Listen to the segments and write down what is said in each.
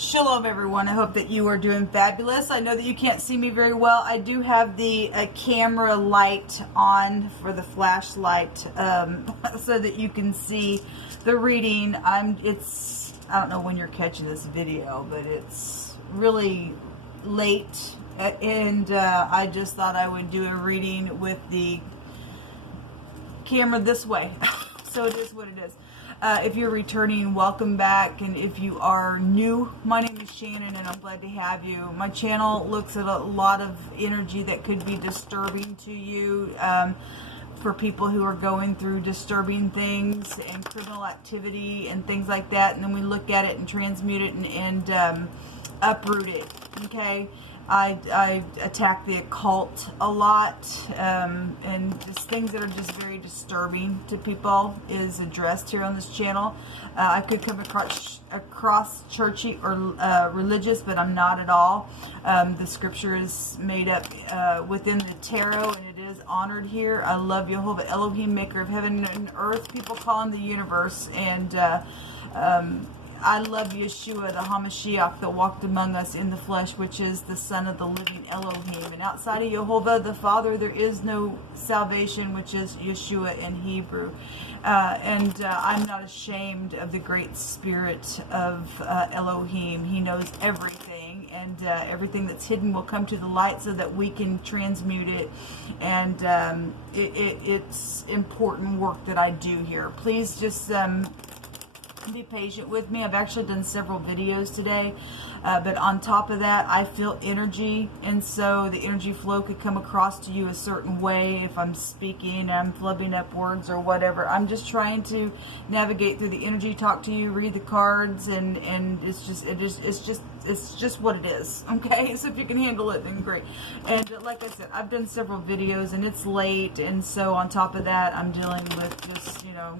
Shalom everyone, I hope that you are doing fabulous. I know that you can't see me very well. I do have the camera light on for the flashlight so that you can see the reading. I don't know when you're catching this video, but it's really late and I just thought I would do a reading with the camera this way. So it is what it is. If you're returning, welcome back, and if you are new, my name is Shannon and I'm glad to have you. My channel looks at a lot of energy that could be disturbing to you, for people who are going through disturbing things and criminal activity and things like that, and then we look at it and transmute it and uproot it, okay? I attack the occult a lot, and just things that are just very disturbing to people is addressed here on this channel. I could come across churchy or religious, but I'm not at all. The scripture is made up within the tarot, and it is honored here. I love Jehovah Elohim, maker of heaven and earth. People call him the universe, and I love Yeshua, the Hamashiach that walked among us in the flesh, which is the Son of the living Elohim. And outside of Jehovah, the Father, there is no salvation, which is Yeshua in Hebrew. I'm not ashamed of the great spirit of Elohim. He knows everything, and everything that's hidden will come to the light so that we can transmute it. And it's important work that I do here. Please just be patient with me. I've actually done several videos today, but on top of that, I feel energy, and so the energy flow could come across to you a certain way if I'm speaking, I'm flubbing up words or whatever. I'm just trying to navigate through the energy, talk to you, read the cards, and it's just what it is, okay? So if you can handle it, then great. And like I said, I've done several videos and it's late, and so on top of that, I'm dealing with just, you know,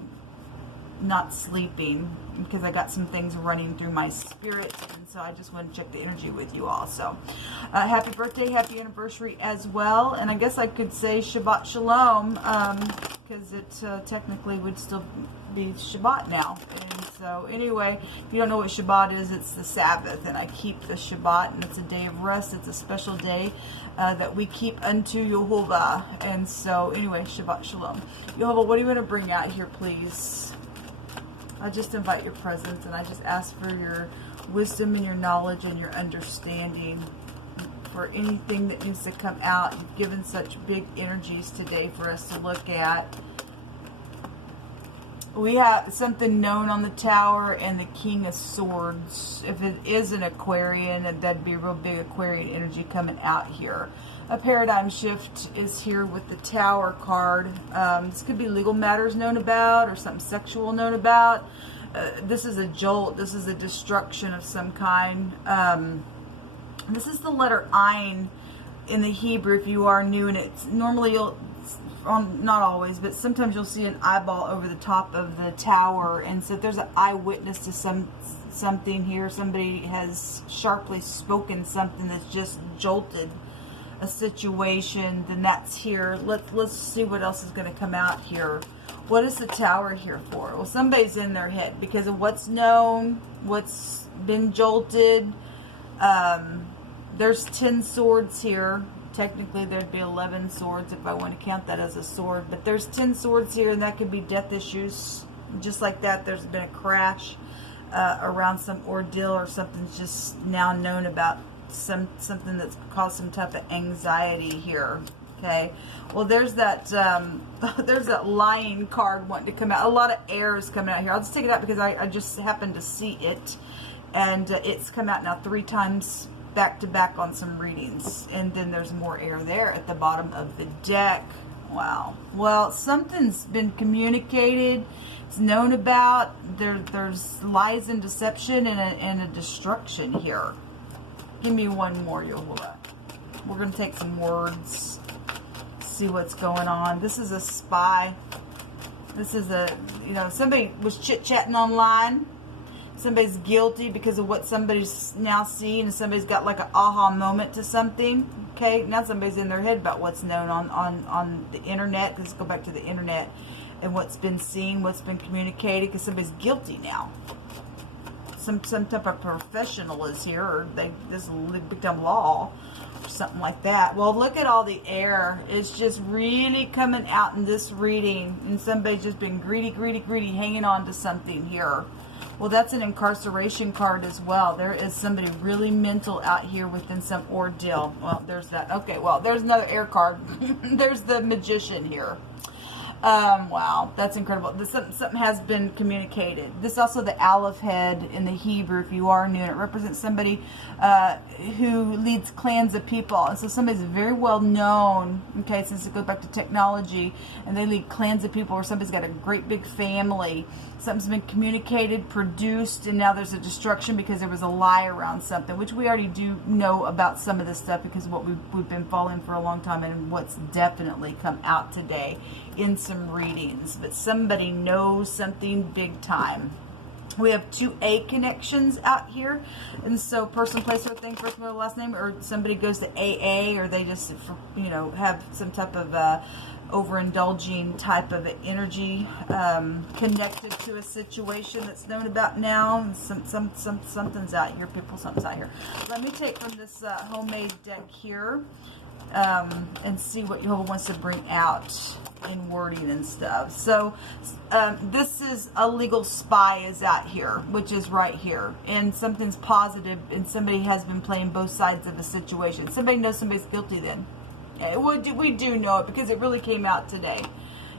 not sleeping because I got some things running through my spirit, and so I just want to check the energy with you all. So happy birthday, happy anniversary as well, and I guess I could say Shabbat Shalom, because it technically would still be Shabbat now. And so anyway, if you don't know what Shabbat is, it's the Sabbath, and I keep the Shabbat, and it's a day of rest. It's a special day that we keep unto Jehovah. And so anyway, Shabbat Shalom. Jehovah, what do you want to bring out here, please? I just invite your presence, and I just ask for your wisdom and your knowledge and your understanding for anything that needs to come out. You've given such big energies today for us to look at. We have something known on the tower and the King of Swords. If it is an Aquarian, that'd be a real big Aquarian energy coming out here. A paradigm shift is here with the Tower card. This could be legal matters known about, or something sexual known about. This is a jolt. This is a destruction of some kind. This is the letter Ein in the Hebrew if you are new, and it's normally not always, but sometimes you'll see an eyeball over the top of the tower, and so there's an eyewitness to something here. Somebody has sharply spoken something that's just jolted a situation, then that's here. Let's see what else is going to come out here. What is the tower here for? Well, somebody's in their head because of what's known, what's been jolted. There's 10 swords here. Technically there'd be 11 swords if I want to count that as a sword, but there's 10 swords here, and that could be death issues. Just like that, there's been a crash around some ordeal, or something's just now known about something that's caused some type of anxiety here. Okay, well, there's that there's that Lion card wanting to come out. A lot of air is coming out here. I'll just take it out because I just happened to see it, and it's come out now 3 times back to back on some readings, and then there's more air there at the bottom of the deck. Wow. Well, something's been communicated. It's known about. There's lies and deception and a destruction here. Give me one more, Yehovah. We're going to take some words, see what's going on. This is a spy. This is a, you know, somebody was chit-chatting online. Somebody's guilty because of what somebody's now seeing, and somebody's got like an aha moment to something. Okay, now somebody's in their head about what's known on the internet. Let's go back to the internet and what's been seen, what's been communicated, because somebody's guilty now. some type of professional is here, or this big time law or something like that. Well, look at all the air. It's just really coming out in this reading, and somebody's just been greedy, hanging on to something here. Well, that's an incarceration card as well. There is somebody really mental out here within some ordeal. Well, there's that. Okay, well, there's another air card. There's the Magician here. Wow, that's incredible. Something has been communicated. This is also the Aleph head in the Hebrew, if you are new, and it represents somebody who leads clans of people. And so somebody's very well known, okay, since it goes back to technology, and they lead clans of people, or somebody's got a great big family. Something's been communicated, produced, and now there's a destruction because there was a lie around something, which we already do know about some of this stuff because of what we've been following for a long time and what's definitely come out today in some readings. But somebody knows something big time. We have 2A connections out here, and so person, place, or thing, first, middle, last name, or somebody goes to AA, or they just, you know, have some type of overindulging type of energy connected to a situation that's known about now. And something's out here, people. Something's out here. Let me take from this homemade deck here and see what Jehovah wants to bring out in wording and stuff. So this is a legal spy is out here, which is right here, and something's positive, and somebody has been playing both sides of a situation. Somebody knows somebody's guilty then. We do know it because it really came out today.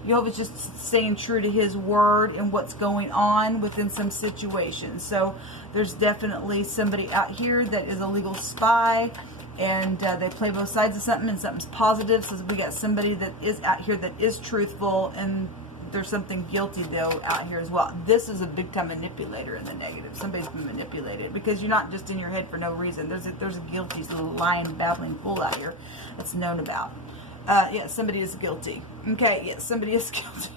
Jehovah's just staying true to his word and what's going on within some situations. So there's definitely somebody out here that is a legal spy, and they play both sides of something, and something's positive. So we got somebody that is out here that is truthful, and there's something guilty though out here as well. This is a big time manipulator in the negative. Somebody's been manipulated because you're not just in your head for no reason. There's a guilty little lying, babbling fool out here that's known about. Yeah, somebody is guilty. Okay, yes, somebody is guilty.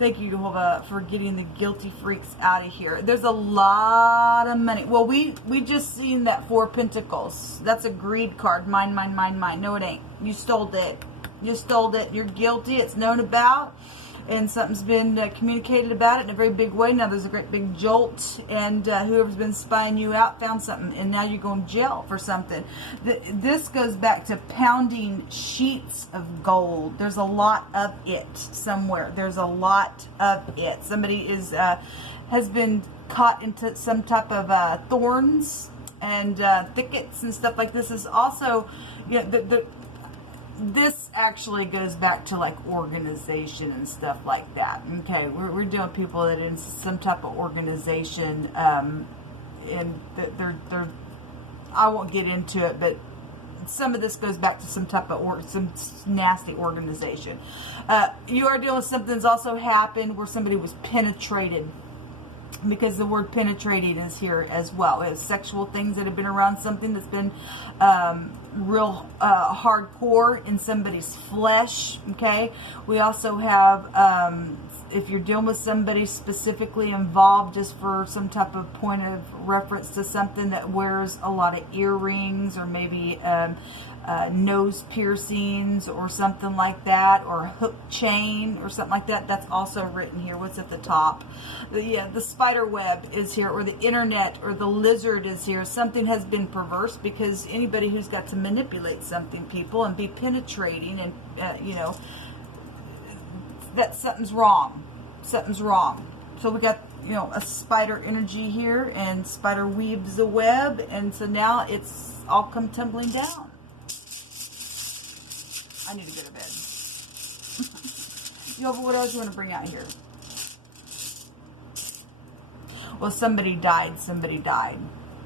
Thank you, Jehovah, for getting the guilty freaks out of here. There's a lot of money. Well, we just seen that 4 Pentacles. That's a greed card. Mine, mine, mine, mine. No, it ain't. You stole it. You stole it. You're guilty. It's known about. And something's been communicated about it in a very big way. Now there's a great big jolt, and whoever's been spying you out found something, and now you're going to jail for something. This goes back to pounding sheets of gold. There's a lot of it somewhere. There's a lot of it. Somebody is has been caught into some type of thorns and thickets and stuff like this. Is also, you know, this actually goes back to like organization and stuff like that. Okay, we're doing people that are in some type of organization, and they're I won't get into it, but some of this goes back to some type of some nasty organization. You are dealing with something that's also happened where somebody was penetrated, because the word penetrating is here as well. It's sexual things that have been around something that's been real hardcore in somebody's flesh. Okay, we also have if you're dealing with somebody specifically involved just for some type of point of reference to something that wears a lot of earrings, or maybe nose piercings or something like that, or a hook chain or something like that. That's also written here. What's at the top? The spider web is here, or the internet, or the lizard is here. Something has been perverse, because anybody who's got to manipulate something, people, and be penetrating, and you know, that something's wrong. Something's wrong. So we got, you know, a spider energy here, and spider weaves the web, and so now it's all come tumbling down. I need to go to bed. Yo, but what else you want to bring out here? Well, somebody died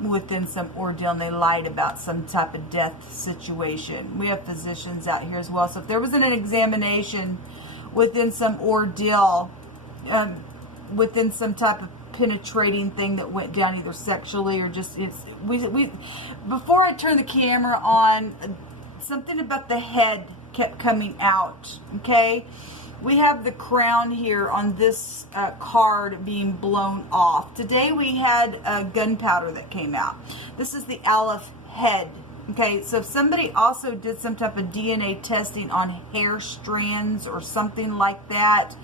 within some ordeal, and they lied about some type of death situation. We have physicians out here as well. So if there was an examination within some ordeal, within some type of penetrating thing that went down, either sexually or just, we before I turn the camera on, something about the head kept coming out. Okay, we have the crown here on this card being blown off. Today we had gunpowder that came out. This is the Aleph head. Okay, so if somebody also did some type of DNA testing on hair strands or something like that,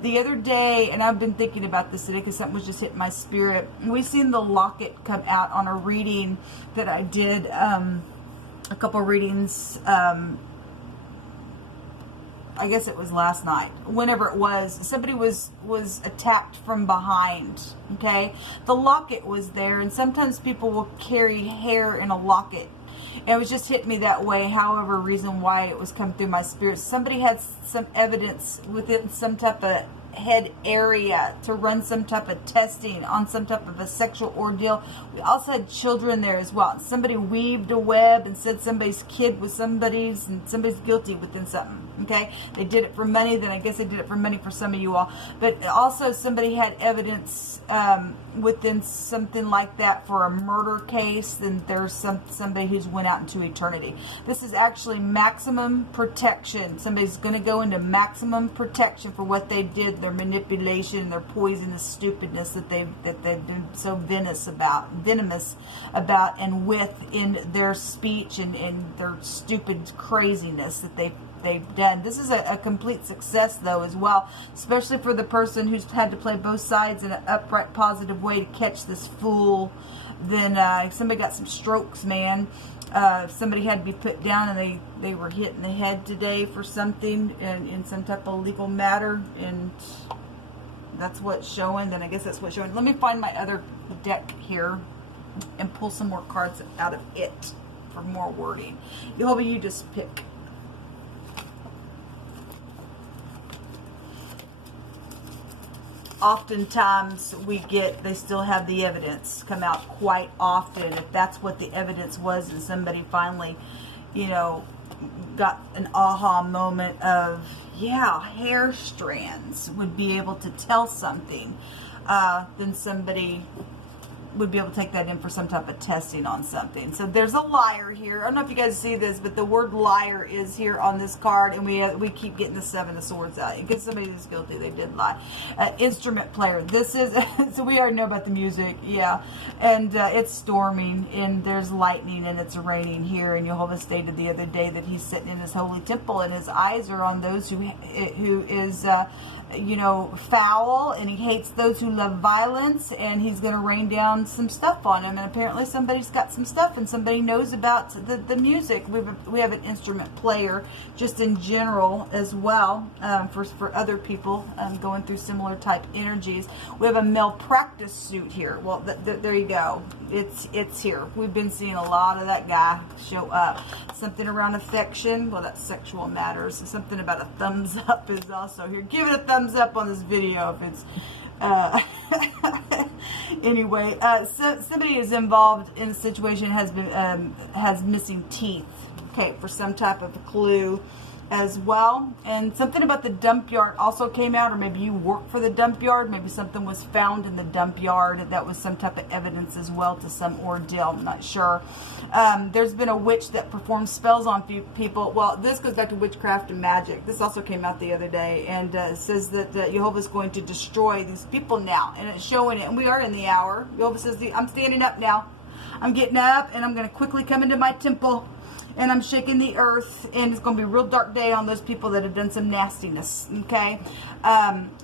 The other day, and I've been thinking about this today because something was just hitting my spirit. We seen the locket come out on a reading that I did, a couple readings, I guess it was last night, whenever it was. Somebody was attacked from behind, okay? The locket was there, and sometimes people will carry hair in a locket. And it was just hit me that way, however reason why it was coming through my spirit. Somebody had some evidence within some type of head area to run some type of testing on some type of a sexual ordeal. We also had children there as well. Somebody weaved a web and said somebody's kid was somebody's and somebody's guilty within something. Okay, they did it for money. Then I guess they did it for money for some of you all. But also somebody had evidence within something like that for a murder case. Then there's somebody who's went out into eternity. This is actually maximum protection. Somebody's going to go into maximum protection for what they did, their manipulation, their poisonous stupidness that they've been so venomous about, and with in their speech and their stupid craziness that they've done. This is a complete success though as well, especially for the person who's had to play both sides in an upright positive way to catch this fool. Then somebody got some strokes, man. Somebody had to be put down, and they were hit in the head today for something in some type of legal matter, and that's what's showing. Then I guess that's what's showing. Let me find my other deck here and pull some more cards out of it for more wording. You just pick. Oftentimes they still have the evidence come out quite often. If that's what the evidence was, and somebody finally, got an aha moment of, yeah, hair strands would be able to tell something, then somebody would be able to take that in for some type of testing on something. So there's a liar here. I don't know if you guys see this, but the word liar is here on this card, and we keep getting the Seven of Swords out. Because somebody who's guilty, they did lie. Instrument player. This is, so we already know about the music, yeah. And it's storming, and there's lightning, and it's raining here. And Jehovah stated the other day that he's sitting in his holy temple, and his eyes are on those who is foul, and he hates those who love violence, and he's going to rain down some stuff on him. And apparently somebody's got some stuff, and somebody knows about the music. We have an instrument player just in general as well, for other people going through similar type energies. We have a malpractice suit here. Well, there you go. It's here. We've been seeing a lot of that guy show up. Something around affection. Well, that's sexual matters. Something about a thumbs up is also here. Give it a thumbs up on this video if it's anyway. So somebody is involved in a situation, has missing teeth, okay, for some type of clue as well. And something about the dump yard also came out, or maybe you work for the dump yard. Maybe something was found in the dump yard that was some type of evidence as well to some ordeal. I'm not sure. There's been a witch that performs spells on people. Well, this goes back to witchcraft and magic. This also came out the other day, and it says that Jehovah is going to destroy these people now, and it's showing it. And we are in the hour. Jehovah says, I'm standing up now. I'm getting up, and I'm going to quickly come into my temple, and I'm shaking the earth, and it's going to be a real dark day on those people that have done some nastiness, okay?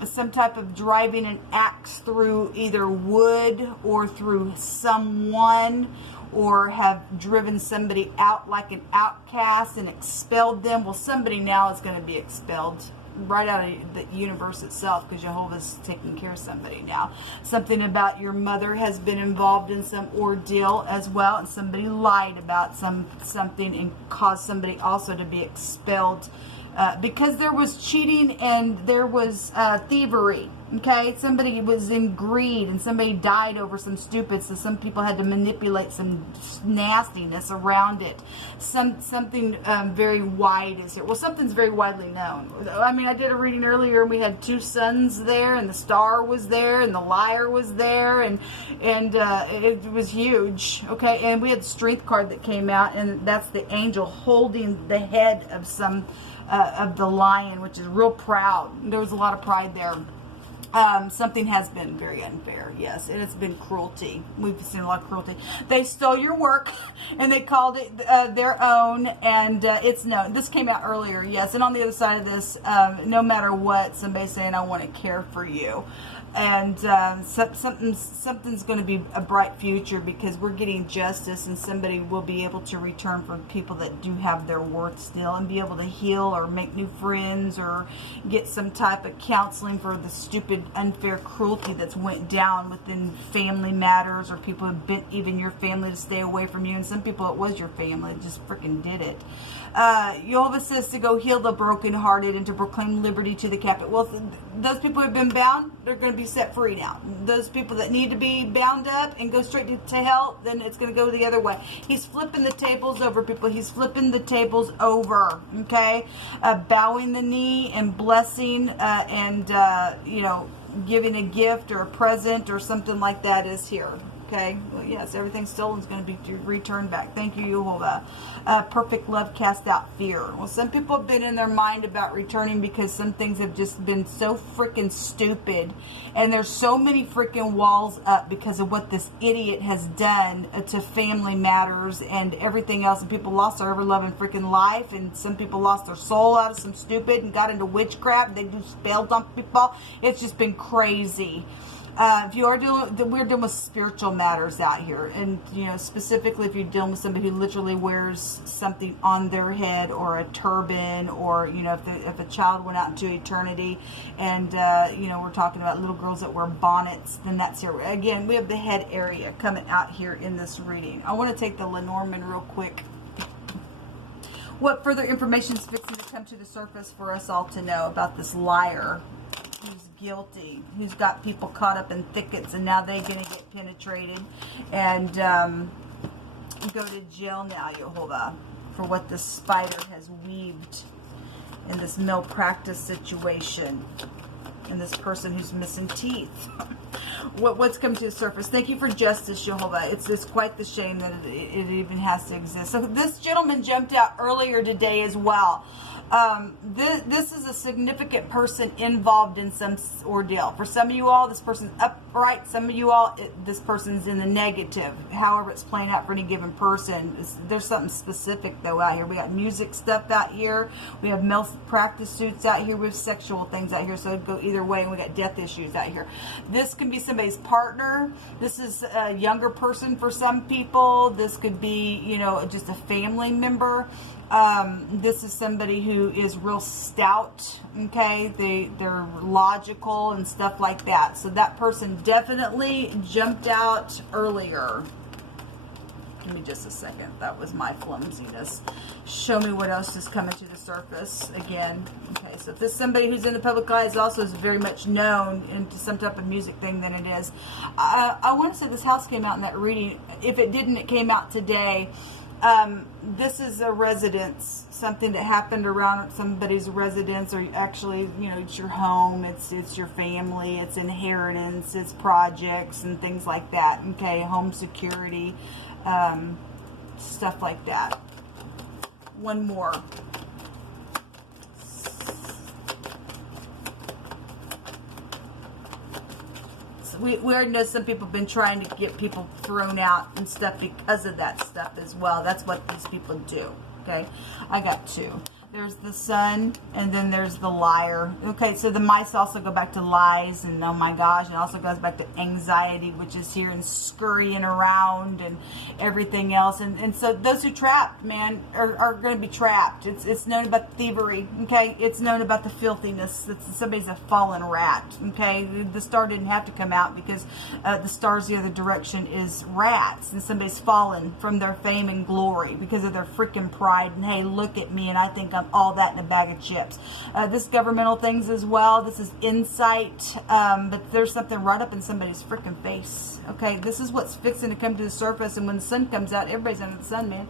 Some type of driving an axe through either wood or through someone, or have driven somebody out like an outcast and expelled them. Well, somebody now is going to be expelled right out of the universe itself, because Jehovah's taking care of somebody now. Something about your mother has been involved in some ordeal as well, and somebody lied about something and caused somebody also to be expelled because there was cheating and there was thievery. Okay, somebody was in greed and somebody died over some stupid, so some people had to manipulate some nastiness around it. Something very wide is here. Well, something's very widely known. I mean, I did a reading earlier, and we had two suns there, and the star was there, and the liar was there, and it was huge. Okay, and we had the strength card that came out, and that's the angel holding the head of some of the lion, which is real proud. There was a lot of pride there. Something has been very unfair, yes, and it's been cruelty. We've seen a lot of cruelty. They stole your work, and they called it their own, and it's known. This came out earlier, yes, and on the other side of this, no matter what, somebody's saying, I want to care for you. And something's going to be a bright future, because we're getting justice, and somebody will be able to return for people that do have their worth still, and be able to heal or make new friends or get some type of counseling for the stupid, unfair cruelty that's went down within family matters, or people have been even your family to stay away from you. And some people, it was your family that just freaking did it. YHVH says to go heal the brokenhearted and to proclaim liberty to the captive. Well, those people who have been bound, they're going to be set free now. Those people that need to be bound up and go straight to hell, then it's going to go the other way. He's flipping the tables over, people. He's flipping the tables over, okay? Bowing the knee and blessing and, you know, giving a gift or a present or something like that is here. Okay, well, yes, everything stolen is going to be returned back. Thank you, YHVH. Perfect love cast out fear. Well, some people have been in their mind about returning because some things have just been so freaking stupid. And there's so many freaking walls up because of what this idiot has done to family matters and everything else. And people lost their ever-loving freaking life. And some people lost their soul out of some stupid and got into witchcraft. They do spells on people. It's just been crazy. If you are we're dealing with spiritual matters out here, and you know, specifically if you're dealing with somebody who literally wears something on their head or a turban, or you know, if a child went out into eternity, and you know, we're talking about little girls that wear bonnets, then that's here. Again, we have the head area coming out here in this reading. I want to take the Lenormand real quick. What further information is fixing to come to the surface for us all to know about this liar who's guilty, who's got people caught up in thickets, and now they're going to get penetrated and go to jail now, YHVH, for what the spider has weaved in this malpractice situation, and this person who's missing teeth. What's come to the surface? Thank you for justice, YHVH. It's quite the shame that it even has to exist. So this gentleman jumped out earlier today as well. This is a significant person involved in some ordeal. For some of you all, this person's upright. Some of you all, this person's in the negative. However it's playing out for any given person. There's something specific, though, out here. We got music stuff out here. We have malpractice suits out here. We have sexual things out here. So it'd go either way. And we got death issues out here. This can be somebody's partner. This is a younger person for some people. This could be, you know, just a family member. This is somebody who is real stout, okay? They're logical and stuff like that. So that person definitely jumped out earlier. Give me just a second. That was my clumsiness. Show me what else is coming to the surface again. Okay, so if this is somebody who's in the public eye, is also very much known into some type of music thing, then it is. I want to say this house came out in that reading. If it didn't, it came out today. This is a residence, something that happened around somebody's residence, or actually, you know, it's your home, it's your family, it's inheritance, it's projects and things like that. Okay, home security, stuff like that. One more. We already know some people have been trying to get people thrown out and stuff because of that stuff as well. That's what these people do. Okay, I got two. There's the sun, and then there's the liar. Okay, so the mice also go back to lies, and oh my gosh, it also goes back to anxiety, which is here, and scurrying around and everything else. And so those who trapped, man, are going to be trapped. It's known about thievery, okay? It's known about the filthiness. Somebody's a fallen rat, okay? The star didn't have to come out because the star's the other direction is rats, and somebody's fallen from their fame and glory because of their freaking pride. And hey, look at me, and I think I'm all that in a bag of chips. This governmental things as well. This is insight, but there's something right up in somebody's freaking face. Okay, this is what's fixing to come to the surface, and when the sun comes out, everybody's under the sun, man.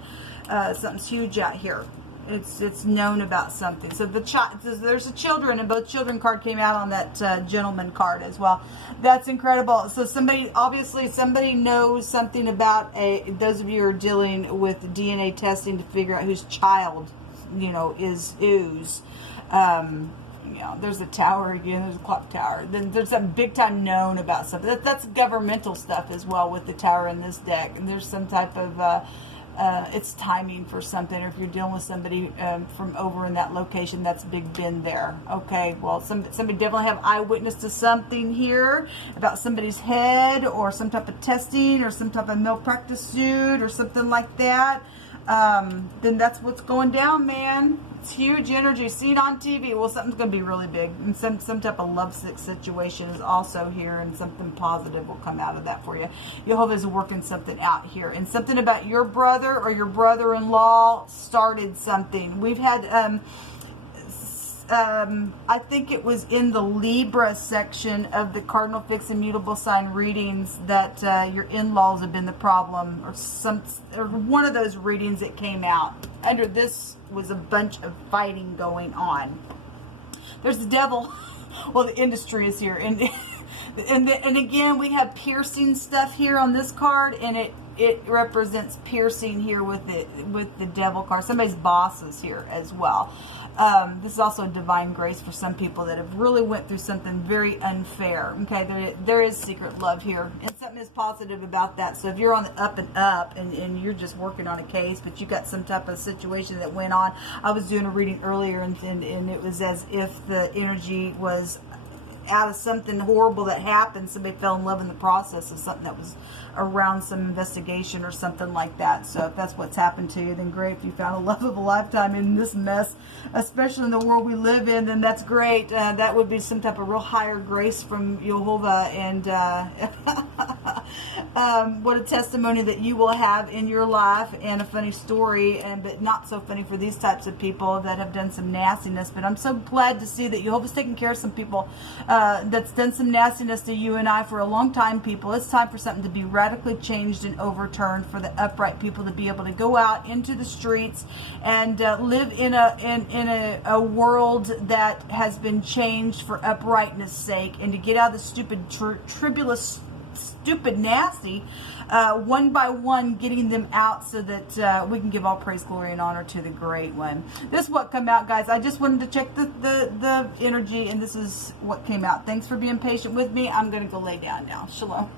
Something's huge out here. It's known about something. So there's a children, and both children card came out on that gentleman card as well. That's incredible. So obviously somebody knows something about those of you who are dealing with DNA testing to figure out whose child, you know, is whose. You know, there's a tower again, there's a clock tower. Then there's some big time known about something. That's governmental stuff as well with the tower in this deck. And there's some type of, it's timing for something. Or if you're dealing with somebody from over in that location, that's Big Ben there. Okay, well, somebody definitely have eyewitness to something here about somebody's head or some type of testing or some type of malpractice suit or something like that. Then that's what's going down, man. It's huge energy. See it on TV. Well, something's going to be really big. And some type of lovesick situation is also here, and something positive will come out of that for you. Jehovah's working something out here. And something about your brother or your brother-in-law started something. We've had, I think it was in the Libra section of the Cardinal Fixed and Mutable sign readings that your in-laws have been the problem, or one of those readings that came out. Under this was a bunch of fighting going on. There's the devil. Well, the industry is here, and again we have piercing stuff here on this card, and it represents piercing here with the devil card. Somebody's boss is here as well. This is also divine grace for some people that have really went through something very unfair. Okay, there is secret love here, and something is positive about that. So if you're on the up and up, and you're just working on a case, but you got some type of situation that went on. I was doing a reading earlier, and it was as if the energy was out of something horrible that happened. Somebody fell in love in the process of something that was around some investigation or something like that. So if that's what's happened to you, then great. If you found a love of a lifetime in this mess, especially in the world we live in, then that's great. That would be some type of real higher grace from Jehovah, and what a testimony that you will have in your life, and a funny story, but not so funny for these types of people that have done some nastiness. But I'm so glad to see that Jehovah's taking care of some people that's done some nastiness to you and I for a long time, people. It's time for something to be radically changed and overturned, for the upright people to be able to go out into the streets and live in a world that has been changed for uprightness sake, and to get out of the stupid tribulous, stupid nasty, one by one, getting them out, so that we can give all praise, glory, and honor to the great one. This is what come out, guys. I just wanted to check the energy, and this is what came out. Thanks for being patient with me. I'm going to go lay down now. Shalom.